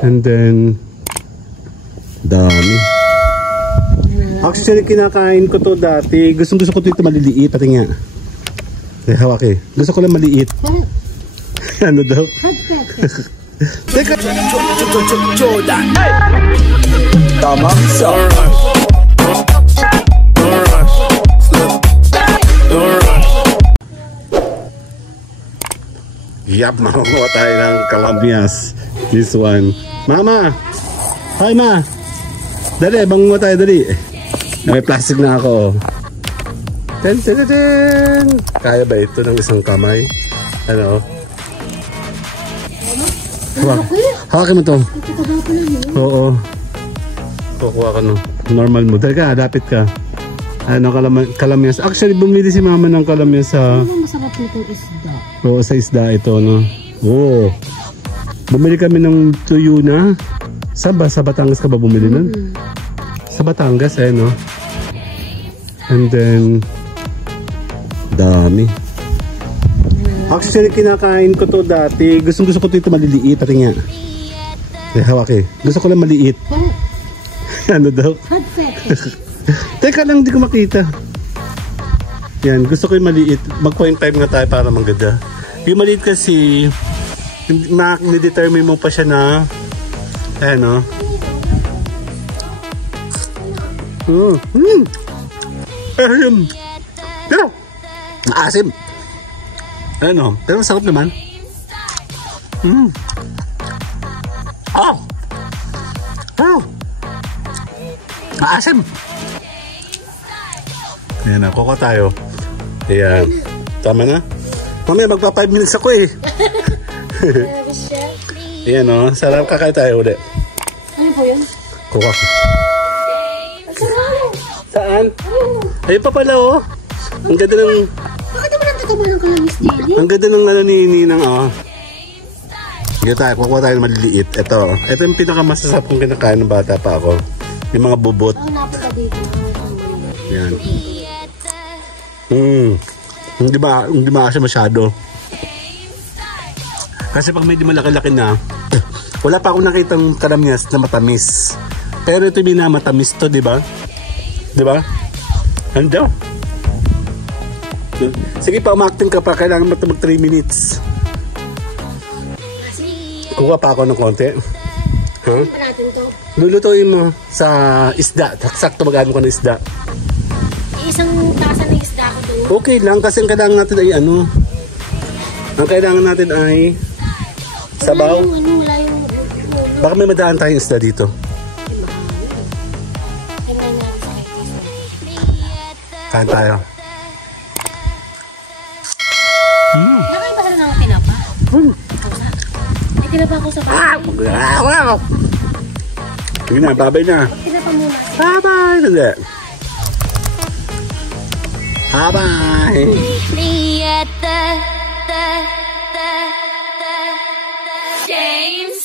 And then, dami. Actually, kinakain ko to dati. Gusto ko ito maliliit. Pati nga. Hawak eh. Gusto ko lang maliit. Ano daw? Teka. Jordan. Tama. Yap, makakuha tayo ng kalamyas. This one. Mama! Hi, ma! Dali, bangunga tayo, dali. May plastic na ako. Ten, ten, ten, ten. Kaya ba ito ng isang kamay? Ano? Hawakin mo to. Oo. Kukuha ka no. Normal mo. Dali ka, dapit ka. Ano, kalamyas. Actually, bumili si mama ng kalamyas sa... Masarap nitong isda. Oo, sa isda ito, no? Oo. Bumili kami ng tuyo na. Saan ba? Sa Batangas ka ba bumili nun? Sa Batangas, no? And then, dami. Actually, kinakain ko to dati. Gusto ko ito maliliit. Pati nga. Hawak eh. Gusto ko lang maliit. Ano daw? Teka lang, hindi ko makita. Yan, gusto ko yung maliit. Mag-point time na tayo para mangganda. Yung maliit kasi, ma-determine mo pa siya na, ano. Pero, maasim. Ano, pero sarap naman. Maasim. Ayan na, kuko tayo. Ayan. Tama na? Mamaya magpa 5 minutes ako eh. Ayan o, sarap, kakain tayo ulit. Ano po yun? Kuko. Saan? Ayun pa pala oh. Ang ganda ng... Bakit naman natatawa ng kalamis din? Ang ganda ng ano ni Ninang oh. Hindi tayo, kukuha tayo ng maliliit. Ito yung pinakamasasarap kong kinakain ng bata pa ako. Yung mga bubot. Ang napunta dito. Yan. Hindi ba kasi masyado. Kasi pag medyo malaki-laki na, wala pa akong nakitang kalamyas na matamis. Pero ito yung matamis to, di ba? Di ba? Ano? Sige pa, umakting ka pa. Kailangan mag 3 minutes. Kuha pa ako ng konti. Huh? Lulutuin mo sa isda. Sakto magano ko ng isda. Isang tasa ng isda ko doon. Okay lang kasi ang kailangan natin ay ano. Ang kailangan natin ay sabaw. Wala yung Baka may madaan tayong isda dito. Kain tayo. Nakain pa ka na ng tinapa? May tinapa ko sa bahay. Sige na, babay na. Tinapa muna. Bye-bye. Hindi. Bye-bye. Meet me at the James